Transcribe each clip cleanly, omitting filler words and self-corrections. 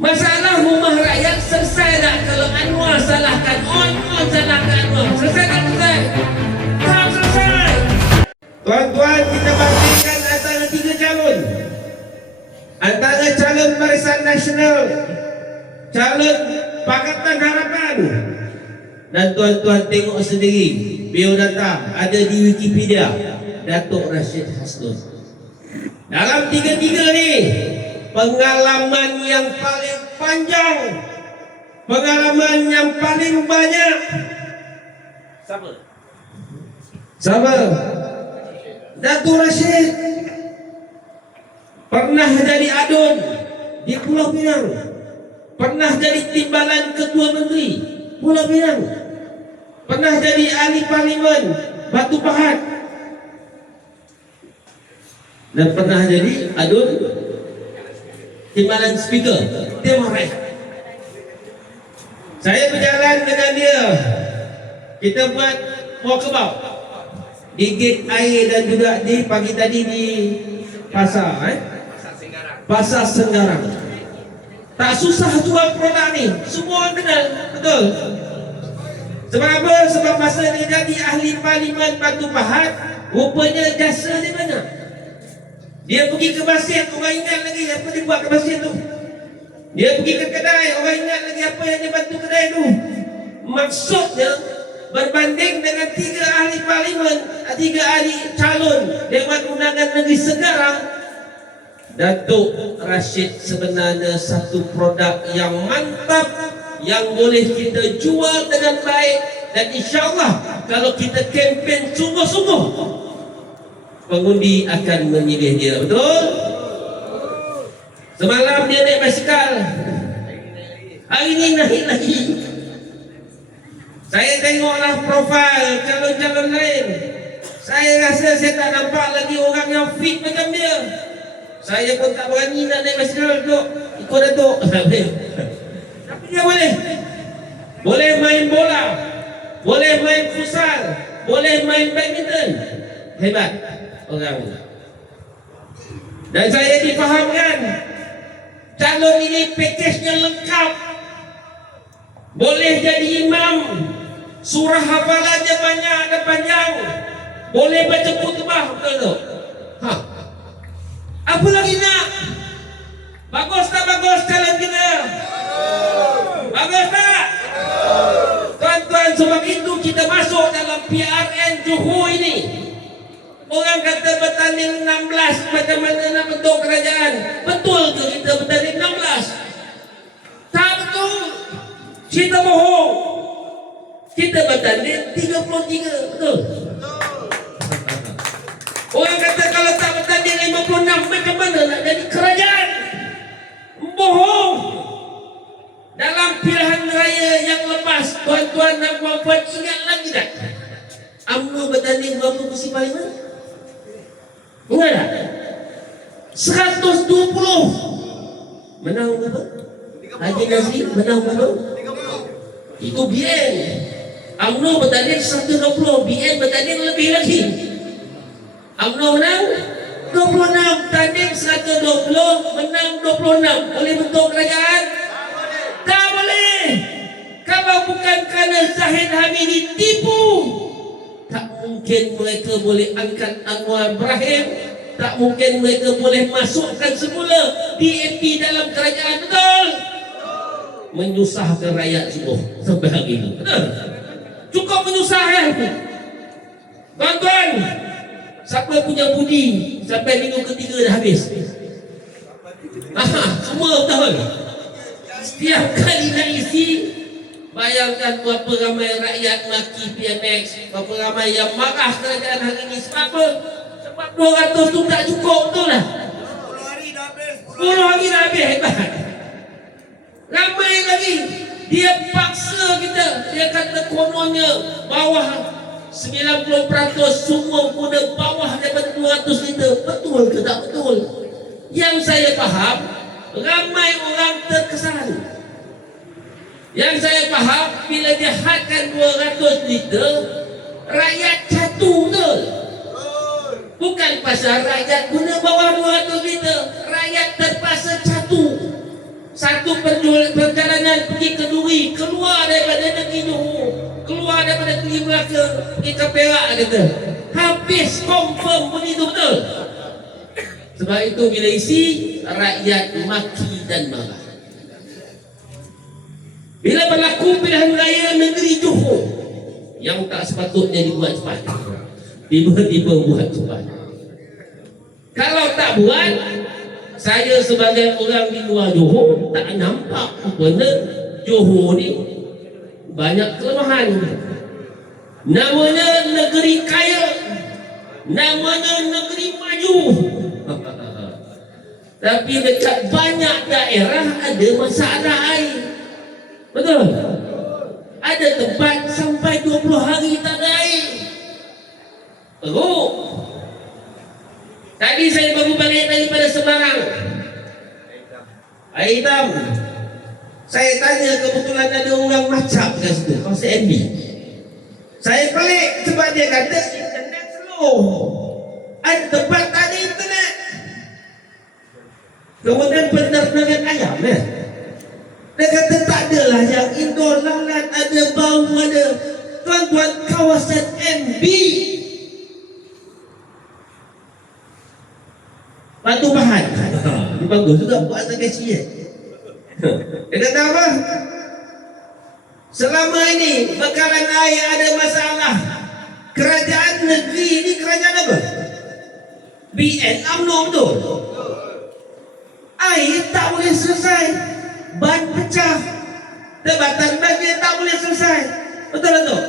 Masalah rumah rakyat selesai tak kalau Anwar salahkan On salahkan Anwar? Selesai tak selesai? Tak selesai. Tuan-tuan, kita bandingkan antara 3 calon. Antara calon Barisan Nasional, calon Pakatan Harapan. Dan tuan-tuan tengok sendiri, biodata ada di Wikipedia, Datuk Rashid Hasnul. Dalam 3-3 ni, pengalaman yang paling panjang, pengalaman yang paling banyak sama Datuk Rashid pernah jadi adun di Pulau Pinang, pernah jadi timbalan Ketua Menteri Pulau Pinang, pernah jadi ahli parlimen Batu Pahat, dan pernah jadi adun timbalan speaker Timur Raya. Saya berjalan dengan dia, kita buat walkabout di gate air dan juga di pagi tadi di Pasar Senggarang. Tak susah jual produk ni, semua orang kenal, betul. Sebab apa? Sebab masa dia jadi ahli parlimen Batu Pahat, rupanya jasa dia banyak. Dia pergi ke Basir, orang ingat lagi apa dia buat ke Basir tu. Dia pergi ke kedai, orang ingat lagi apa yang dia bantu kedai tu. Maksudnya, berbanding dengan 3 ahli parlimen, 3 ahli calon Dewan Undangan Negeri Senggarang, Datuk Rashid sebenarnya satu produk yang mantap, yang boleh kita jual dengan baik. Dan insyaAllah kalau kita kempen sungguh-sungguh, pengundi akan memilih dia, betul? Semalam dia naik basikal, hari ini naik lagi. Saya tengoklah profil calon-calon lain, saya rasa saya tak nampak lagi orang yang fit macam dia. Saya pun tak berani nak naik basikal, duduk ikut Datuk. Tapi dia boleh main bola, boleh main futsal, boleh main badminton. Hebat orang. Dan saya difahamkan calon ini pakejnya lengkap. Boleh jadi imam, surah hafalannya banyak dan panjang, boleh baca khutbah, betul tak? Apa lagi nak? Bagus tak bagus calon kita? Bagus tak? Tuan-tuan, sebab itu kita masuk dalam PRN Johor ini. Orang kata bertanding 16, macam mana nak bentuk kerajaan? Betul ke kita bertanding 16? Tak betul. Kita bohong. Kita bertanding 33, betul? Orang kata kalau tak bertanding 56, macam mana nak jadi kerajaan? Bohong. Dalam pilihan raya yang lepas, tuan-tuan dan puan-puan ingat lagi tak? UMNO bertanding berapa kursi parlimen? Ingat tak? 120. Menang berapa? Haji Nazri menang berapa? 30. Itu BN. UMNO bertanding 120, BN bertanding lebih lagi. UMNO menang 26, tanding 120, menang 26. Boleh bentuk kerajaan? Tak boleh. Kalau bukan kerana Zahid Hamidi tipu, tak mungkin mereka boleh angkat Anwar Ibrahim, tak mungkin mereka boleh masukkan semula DAP dalam kerajaan, betul? Menyusahkan rakyat semua sampai hari ini, betul? Cukup menyusahkan. Tuan-tuan, siapa punya budi sampai minggu ketiga dah habis? Semua betul. Setiap kali nak isi, bayangkan berapa ramai rakyat maki PMX, berapa ramai yang marah kerajaan hari ini. Sebab apa? Sebab 200 tu tak cukup, betul lah. 10 hari dah habis, hebat. Ramai lagi. Dia paksa kita. Dia kata kononnya bawah 90% semua guna bawah daripada 200 liter. Betul ke tak betul? Yang saya faham, ramai orang terkesan. Yang saya faham, bila dia hadkan 200 liter, rakyat jatuh, betul? Bukan pasal rakyat guna bawah 200 liter, rakyat terpaksa jatuh. satu perjalanan pergi ke Duri, keluar daripada negeri Johor, keluar daripada negeri Melaka, pergi ke Perak, kata habis confirm begitu, betul? Sebab itu bila isi, rakyat maki dan marah. Bila berlaku pilihan raya negeri Johor yang tak sepatutnya dibuat cepat, tiba-tiba buat cepat. Kalau tak buat, saya sebagai orang di luar Johor tak nampak benda Johor ni banyak kelemahan. Namanya negeri kaya, namanya negeri maju, tapi dekat banyak daerah ada masalah air. Betul? Ada tempat sampai 20 hari tak ada air. Teruk. Tadi saya baru balik daripada Semarang. Air hitam. Saya tanya, kebetulan ada orang macam kat situ, kawasan MB. Saya pelik sebab dia kata internet slow. Ada tempat tak ada internet. Kemudian penerbangan ayam dia kata tak adalah yang indoor lalat, ada bau, ada. Tuan-tuan, kawasan MB Batu Pahat. Ini bagus juga buat sagasi. Dia kata apa? Selama ini bekalan air ada masalah. Kerajaan negeri ini kerajaan apa? BN UMNO, betul? Air tak boleh selesai, ban pecah, jabatan banjir tak boleh selesai. Betul tak?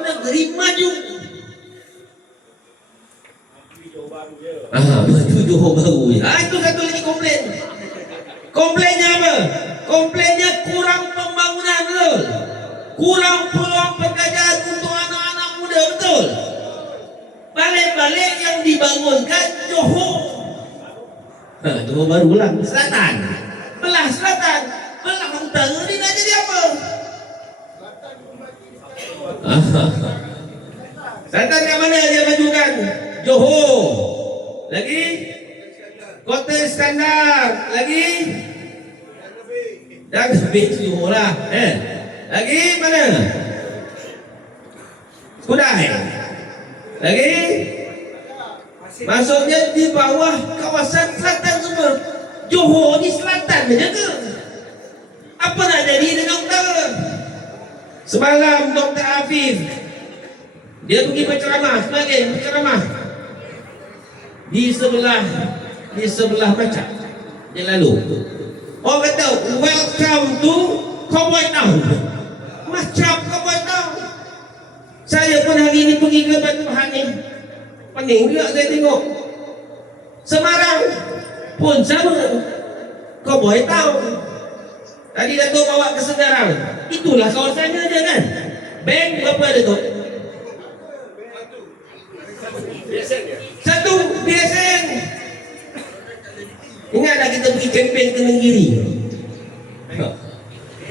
Negeri maju. Maju Johor baru je. Itu satu lagi komplain. Komplainnya apa? Komplainnya kurang pembangunan, betul? Kurang peluang pekerjaan untuk anak-anak muda, betul? Balik-balik yang dibangunkan Johor. Johor baru lah, selatan. Belah selatan, belah utara ni nak jadi apa? Selatan kat mana dia majukan? Johor. Lagi? Kota Iskandar. Lagi? Dah lebih Johor lah. Lagi mana? Kudai. Lagi? Maksudnya di bawah kawasan selatan semua. Johor ni selatan saja ke? Apa nak jadi dengan utara? Semalam Dr. Afif dia pergi berceramah, sebagai berceramah di sebelah macam dia lalu. Orang kata welcome to Cowboy Town. Macam Cowboy Town. Saya pun hari ini pergi ke Batu Pahat ni, pening juga saya tengok. Semarang pun sama, Cowboy Town. Tadi Dato' bawa ke Semarang, itulah kawasannya dia kan. Bank berapa ada tu? Satu BSN. Ingatlah kita pergi kempen ke Nenggiri.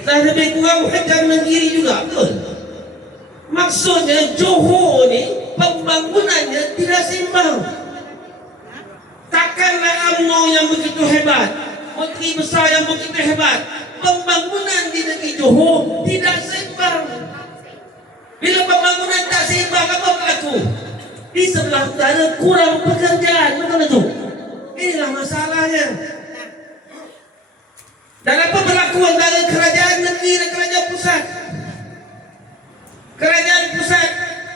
Dah lebih kurang macam Nenggiri juga, betul? Maksudnya Johor ni pembangunannya tidak seimbang. Takkanlah UMNO yang begitu hebat, menteri besar yang begitu hebat, pembangunan di negeri Johor tidak seimbang. Bila pembangunan tak seimbang, apa berlaku? Di sebelah utara kurang pekerjaan, betul itu? Inilah masalahnya. Dan apa berlaku antara kerajaan negeri dan kerajaan pusat? Kerajaan pusat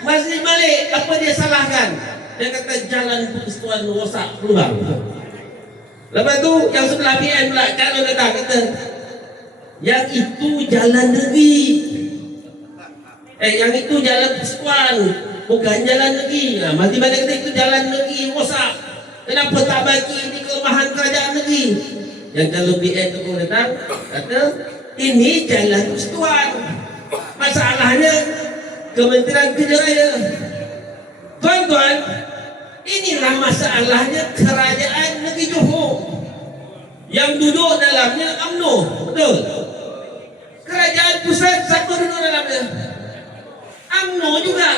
Masjid Malik, apa dia salahkan? Dia kata jalan persekutuan rosak peluang. Lepas tu yang sebelah PN pula calon datang kata yang itu jalan negeri. Yang itu jalan persekutuan, bukan jalan negeri. Masjid Malik kata itu jalan negeri rosak. Kenapa tak bagi ini kelemahan kerajaan negeri? Yang calon PN tu pun datang kata ini jalan persekutuan. Masalahnya Kementerian Kerja Raya. Tuan-tuan, inilah masalahnya kerajaan negeri Johor yang duduk dalamnya UMNO, betul? Kerajaan pusat siapa duduk dalamnya? UMNO juga.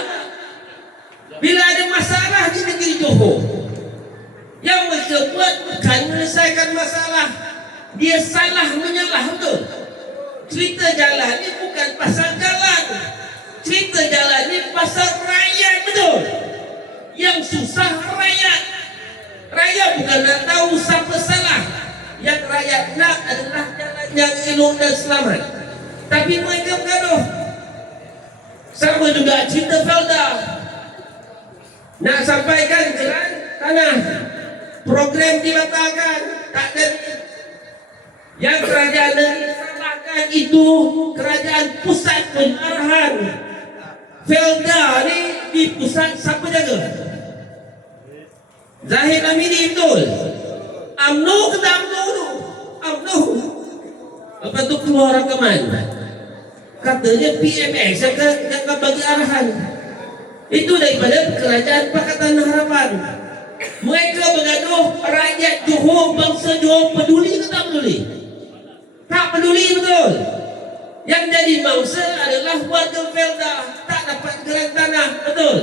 Bila ada masalah di negeri Johor, yang mereka buat bukan menyelesaikan masalah, Dia salah menyalah betul. Cerita jalan ni bukan pasal jalan. Cerita jalan ni pasal rakyat betul. Yang susah rakyat. Rakyat bukan nak tahu siapa salah. Yang rakyat nak adalah jalan yang elok dan selamat. Tapi mereka bergaduh. Sama juga cerita Felda. Nak sampaikan jalan tanah, program dibatalkan, tak ada. Yang kerajaan negeri salahkan itu kerajaan pusat pengarahan. Felda ni di pusat siapa jaga? Zahid Amini betul. UMNO kata UMNO tu. UMNO. Lepas tu keluar rakaman. Katanya PMX yang akan bagi arahan. Itu daripada kerajaan Pakatan Harapan. Mereka bergaduh, rakyat Johor, bangsa Johor peduli ke tak peduli? Tak peduli betul. Yang jadi mangsa adalah warga Felda, tak dapat gerak tanah, betul.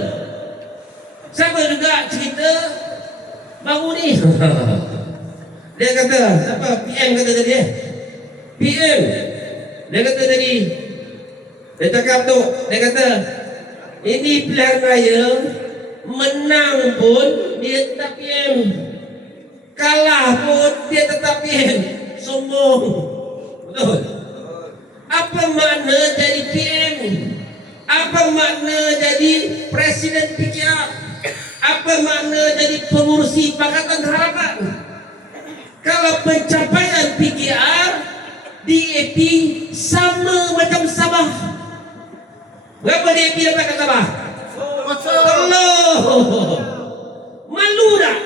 Sama juga cerita baru ni. Dia kata, siapa? PM kata tadi PM. Dia kata tadi, dia cakap tu, dia kata, ini pilihan raya, menang pun dia tetap PM, kalah pun dia tetap PM. Sombong. Betul. Apa makna jadi PM? Apa makna jadi Presiden PKR? Apa makna jadi pengurusi Pakatan Harapan? Kalau pencapaian PKR, DAP sama macam Sabah. Berapa DAP dapat kat Sabah? Allah. Malu tak?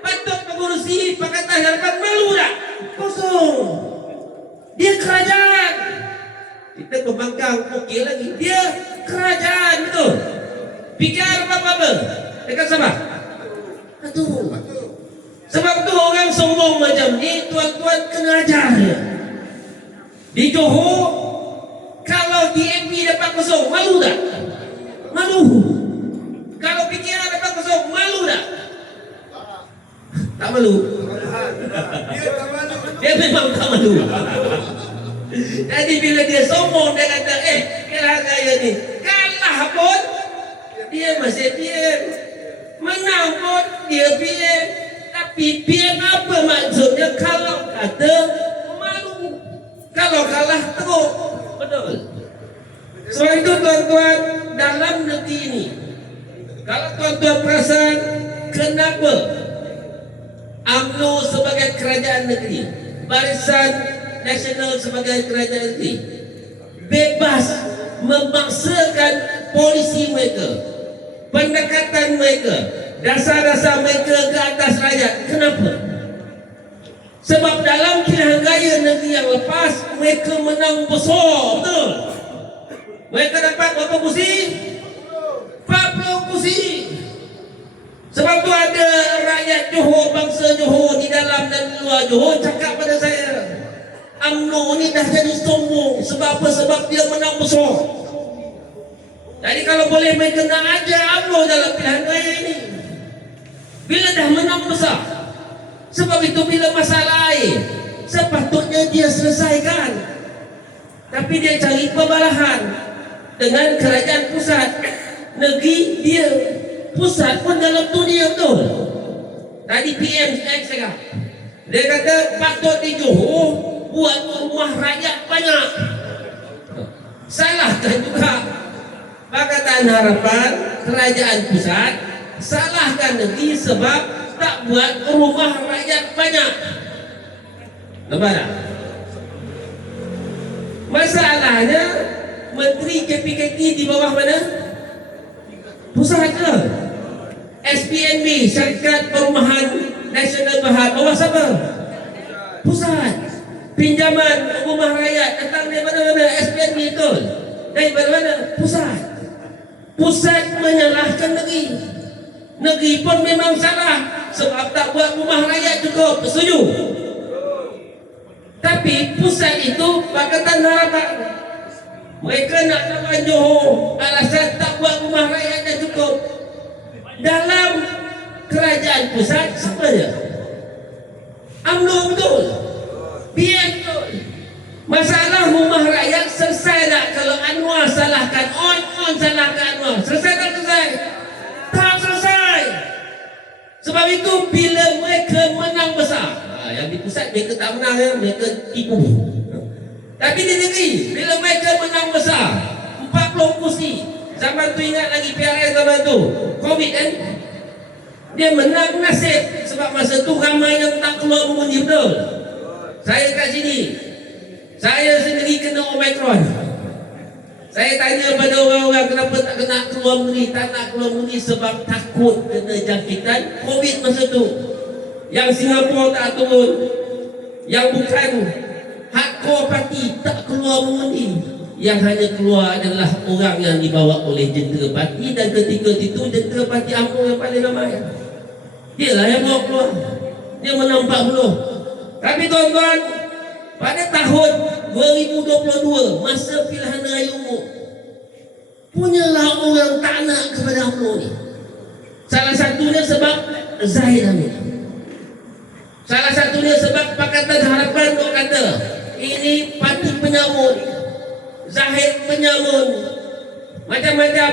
Patut pengurusi Pakatan Harapan malu tak? Kosong. Dia kerajaan. Kita pembangkang okey lagi. Dia kerajaan betul. PKR apa-apa dekat Sabah. Betul. Sebab tu orang sombong macam ni, tuan-tuan kena ajar dia. Di Johor, kalau DAP dapat kosong, malu tak? Malu. Kalau PKR dapat kosong, malu tak? Tak malu. Dia memang tak malu. Jadi bila dia sombong, dia kata, kalah raya ni, kalah pun dia masih PM, menang pun dia PM. Tapi PM apa maksudnya kalau kata malu? Kalau kalah teruk. Betul. Sebab itu tuan-tuan, dalam negeri ini, kalau tuan-tuan perasan kenapa UMNO sebagai kerajaan negeri, Barisan Nasional sebagai kerajaan negeri bebas memaksakan polisi mereka, pendekatan mereka, dasar-dasar mereka ke atas rakyat. Kenapa? Sebab dalam pilihan raya negeri yang lepas, mereka menang besar, betul? Mereka dapat berapa kursi? 40 kursi. Sebab tu ada rakyat Johor, bangsa Johor di dalam dan luar Johor cakap pada saya, UMNO ni dah jadi sombong. Sebab apa? Sebab dia menang besar. Jadi kalau boleh mereka nak ajar UMNO dalam pilihan raya ini. Bila dah menang besar. Sebab itu bila masalah air, sepatutnya dia selesaikan. Tapi dia cari pembalahan dengan kerajaan pusat. Negeri dia, pusat pun dalam dunia betul. Tadi PM cakap, dia kata patut di Johor buat rumah rakyat banyak. Salahkan juga Pakatan Harapan, kerajaan pusat, salahkan negeri sebab tak buat rumah rakyat banyak. Nampak tak? Masalahnya Menteri KPKT di bawah mana? Pusat ke? SPNB, Syarikat Perumahan Nasional Berhad, bawah siapa? Pusat. Pinjaman rumah rakyat datang dari mana-mana? SPNB itu. Dari mana? Pusat. Pusat menyalahkan negeri. Negeri pun memang salah sebab tak buat rumah rakyat cukup. Setuju? Tapi pusat itu Pakatan Harapan. Mereka nak lawan Johor, alasan tak buat rumah rakyat yang cukup. Dalam kerajaan pusat siapa dia? UMNO betul. Biar betul. Masalah rumah rakyat selesai tak kalau Anwar salahkan On salahkan Anwar? Selesai tak selesai? Tak selesai. Sebab itu bila mereka menang besar, yang di pusat mereka tak menang ya, mereka tipu. Tapi di negeri bila mereka menang besar 40 kursi, zaman tu ingat lagi PRS zaman tu Covid kan, dia menang nasib. Sebab masa tu ramai yang tak keluar mengundi. Betul. Saya kat sini, saya sendiri kena Omicron. Saya tanya pada orang-orang kenapa tak kena keluar mengundi. Tak nak keluar mengundi sebab takut kena jangkitan Covid masa tu. Yang Singapura tak turun, yang bukan hardcore parti tak keluar mengundi. Yang hanya keluar adalah orang yang dibawa oleh jentera parti, dan ketika itu jentera parti UMNO yang paling ramai. Dialah yang bawa keluar. Dia menang 40. Tapi tuan-tuan, pada tahun 2022 masa pilihan raya umum, punyalah orang tak nak kepada UMNO ni. Salah satunya sebab Zahid Hamid. Salah satunya sebab Pakatan Harapan dok kata ini parti penyamun, Zahid penyamun, macam-macam.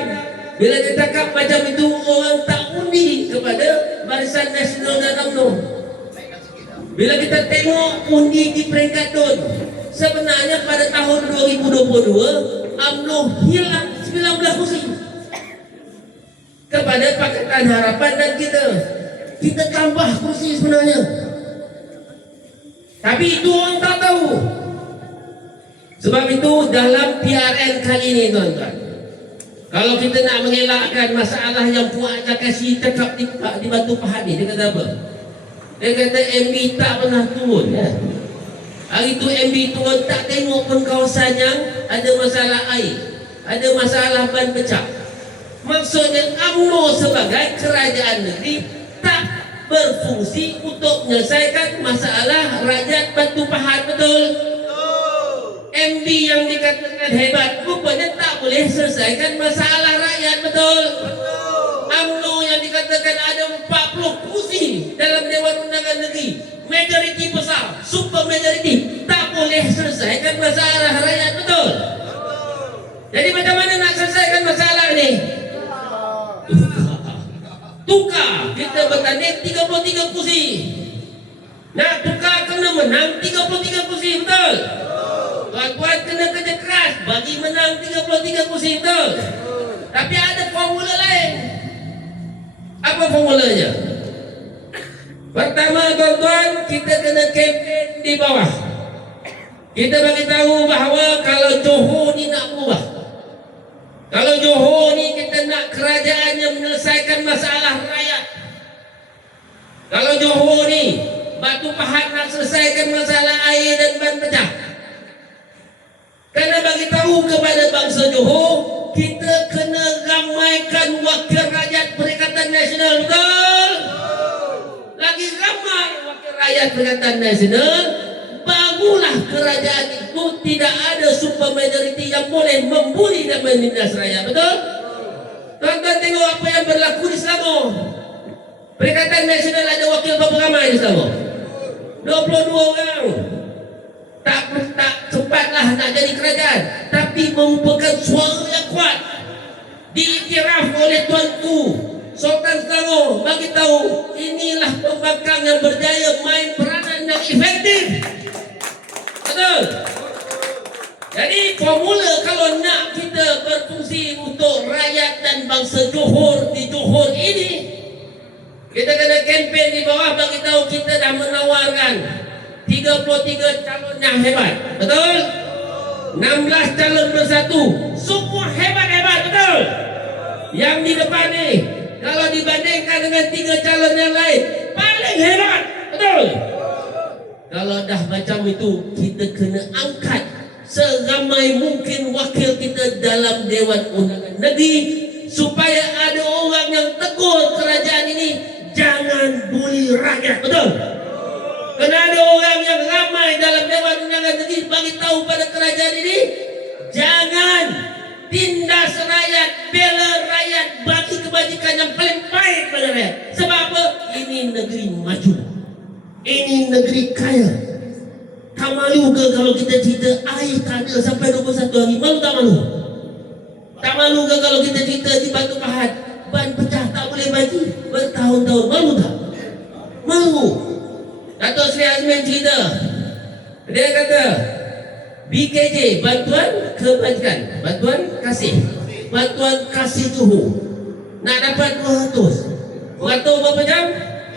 Bila dia cakap macam itu, orang tak undi kepada Barisan Nasional dan UMNO. Bila kita tengok undi di peringkat DUN, sebenarnya pada tahun 2022 UMNO hilang 19 kursi kepada Pakatan Harapan dan kita tambah kursi sebenarnya. Tapi itu orang tak tahu. Sebab itu dalam PRN kali ini tuan-tuan, kalau kita nak mengelakkan masalah yang Puan Jakasi cakap di Batu Pahat ni, dia kata apa? Dia kata MB tak pernah turun ya. Hari tu MB turun tak tengok pun kawasan yang ada masalah air, ada masalah ban pecah. Maksudnya UMNO sebagai kerajaan negeri tak berfungsi untuk menyelesaikan masalah rakyat Batu Pahat. Betul? MB yang dikatakan hebat rupanya tak boleh selesaikan masalah rakyat. Betul? UMNO yang dikatakan ada 40 kursi dalam Dewan Undangan Negeri, majoriti besar, super majoriti, tak boleh selesaikan masalah rakyat. Betul? Jadi macam mana nak selesaikan masalah ni? Tukar. Kita bertanding 33 kursi. Nak tukar kena menang 33 kursi. Betul? Tuan-tuan kena kerja keras bagi menang 33 kursi. Betul? Tapi ada formula lain. Apa formulanya? Pertama tuan-tuan, kita kena kempen di bawah. Kita bagi tahu bahawa kalau Johor ni nak berubah, kalau Johor ni kita nak kerajaan yang menyelesaikan masalah rakyat, kalau Johor ni Batu Pahat nak selesaikan masalah air dan ban pecah, kena bagi tahu kepada bangsa Johor, kita kena ramaikan wakil rakyat Perikatan Nasional. Betul? Lagi ramai wakil rakyat Perikatan Nasional, barulah kerajaan itu tidak ada super majority yang boleh membuli dan menindas rakyat. Betul? Tuan-tuan tengok apa yang berlaku di Selangor. Perikatan Nasional ada wakil berapa ramai di Selangor? 22 orang. Tak cepatlah nak jadi kerajaan, tapi merupakan suara yang kuat, diiktiraf oleh Tuanku Sultan Selangor. Bagi tahu inilah pembangkang yang berjaya main peranan yang efektif. Betul? Jadi formula kalau nak kita berfungsi untuk rakyat dan bangsa Johor di Johor ini, kita kena kempen di bawah. Bagi tahu kita dah menawarkan 33 calon yang hebat. Betul? 16 calon bersatu, semua hebat-hebat. Betul? Yang di depan ni kalau dibandingkan dengan 3 calon yang lain, paling hebat. Betul? Kalau dah macam itu, kita kena angkat seramai mungkin wakil kita dalam Dewan Undangan Negeri, supaya ada orang yang tegur kerajaan ini jangan bully rakyat. Betul? Kena ada orang yang ramai dalam Dewan Undangan Negeri bagi tahu pada kerajaan ini, jangan tindas rakyat, bela rakyat, bagi kebajikan yang paling baik pada rakyat. Sebab apa? Ini negeri maju, ini negeri kaya. Tak malu ke kalau kita cerita air tak ada sampai 21 hari? Malu tak malu? Tak malu ke kalau kita cerita di Batu Pahat ban pecah tak boleh bagi bertahun-tahun? Malu tak? Malu. Dato' Sri Azmin cerita, dia kata BKJ, bantuan kebajikan, bantuan kasih Johor, nak dapat 200 berapa jam?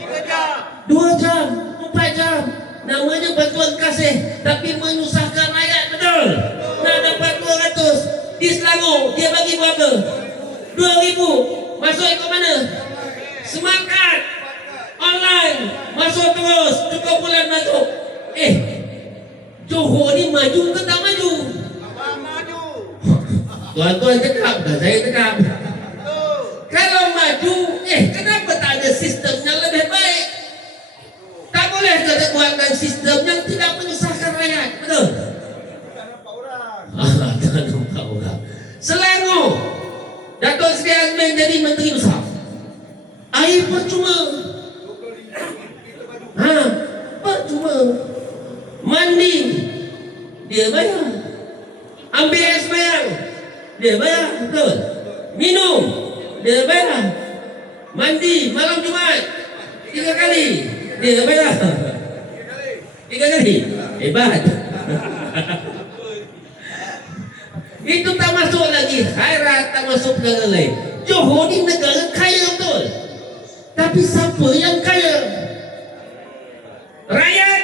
3 jam, 2 jam, 4 jam. Namanya bantuan kasih, tapi menyusahkan rakyat, betul? Nak dapat 200 di Selangor, dia bagi berapa? 2,000. Masuk ikut mana? Smart card online, masuk terus, cukup bulan masuk. Johor ni maju ke tak maju? Maju. Tuan-tuan cakap, dan saya cakap, kalau maju, kenapa tak ada sistem yang lebih baik? Tak boleh kita buatkan sistem yang tidak menyusahkan rakyat, betul? Tak nampak orang. Selangor, Dato' Sri Azmin jadi Menteri Besar, air percuma. Percuma. Mandi dia bayar, ambil air sembahyang dia bayar, betul? Minum dia bayar, mandi malam Jumaat 3 kali dia bayar. 3 kali. Hebat. Itu tak masuk lagi khairat, tak masuk negara lain. Johor ni negara kaya, betul? Tapi siapa yang kaya? Rakyat.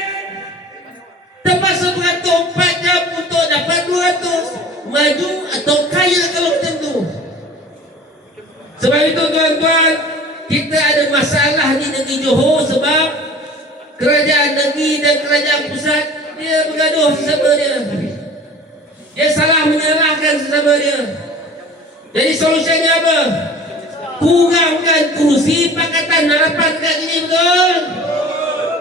Terpaksa beratur 4 jam untuk dapat 200. Maju atau kaya kalau macam tu? Sebab itu tuan-tuan, kita ada masalah di negeri Johor sebab kerajaan negeri dan kerajaan pusat dia bergaduh sesama dia. Dia salah menyalahkan sesama dia. Jadi solusinya apa? Kurangkan kursi Pakatan Harapan kat sini, betul?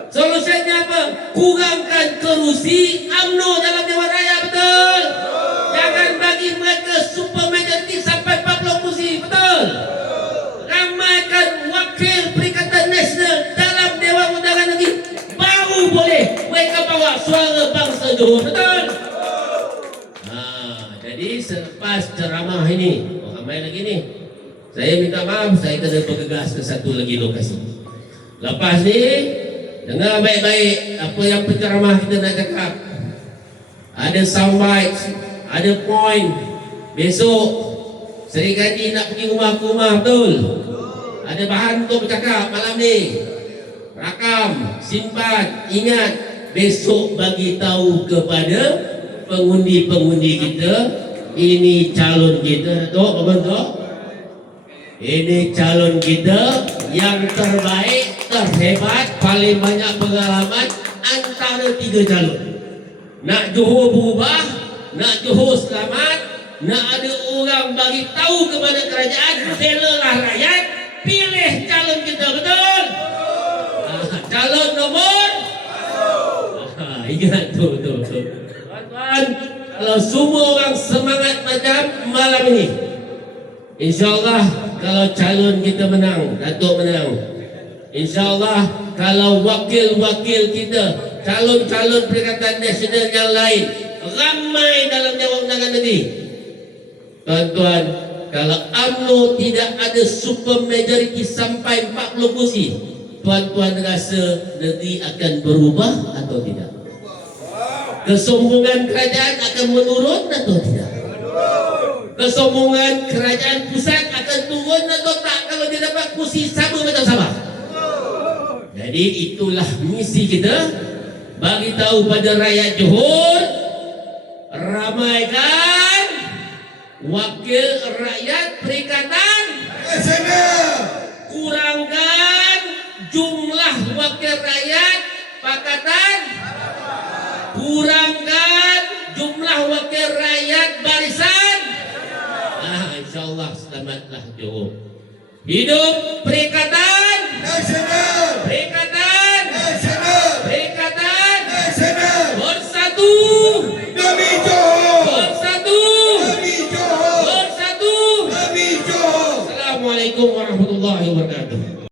Solusinya apa? Kurangkan kerusi UMNO dalam Dewan Raya, betul? Jangan bagi mereka super majority sampai 40 kursi, betul? Ramaikan wakil Perikatan Nasional dalam Dewan Undangan Negeri, baru boleh mereka bawa suara bangsa Johor, betul? Jadi selepas ceramah ini, ramai lagi ni, saya minta maaf, saya kena bergegas ke satu lagi lokasi. Lepas ni, dengar baik-baik apa yang penceramah kita nak cakap. Ada soundbite, ada point. Besok Seri Kandi nak pergi rumah ke rumah, betul? Ada bahan untuk bercakap malam ni. Rakam, simpan, ingat. Besok bagi tahu kepada pengundi-pengundi kita, ini calon kita, Datuk, Datuk. Ini calon kita yang terbaik, terhebat, paling banyak pengalaman antara 3 calon. Nak Johor berubah, nak Johor selamat, nak ada orang bagi tahu kepada kerajaan, belalah rakyat, pilih calon kita, betul? Calon nombor ingat tu. Tuan-tuan, kalau semua orang semangat macam malam ini, InsyaAllah kalau calon kita menang, Datuk menang, InsyaAllah kalau wakil-wakil kita, calon-calon Perikatan Nasional yang lain ramai dalam Dewan Undangan Negeri. Tuan-tuan, kalau UMNO tidak ada super majority sampai 40 kursi, tuan-tuan rasa negeri akan berubah atau tidak? Kesombongan kerajaan akan menurun atau tidak? Kesombongan kerajaan pusat akan turun atau tak kalau dia dapat kursi sama macam Sabah? Jadi itulah misi kita, bagi tahu pada rakyat Johor, ramaikan wakil rakyat Perikatan Nasional, kurangkan jumlah wakil rakyat Pakatan, kurangkan jumlah wakil rakyat Barisan. InsyaAllah selamatlah Johor. Hidup Perikatan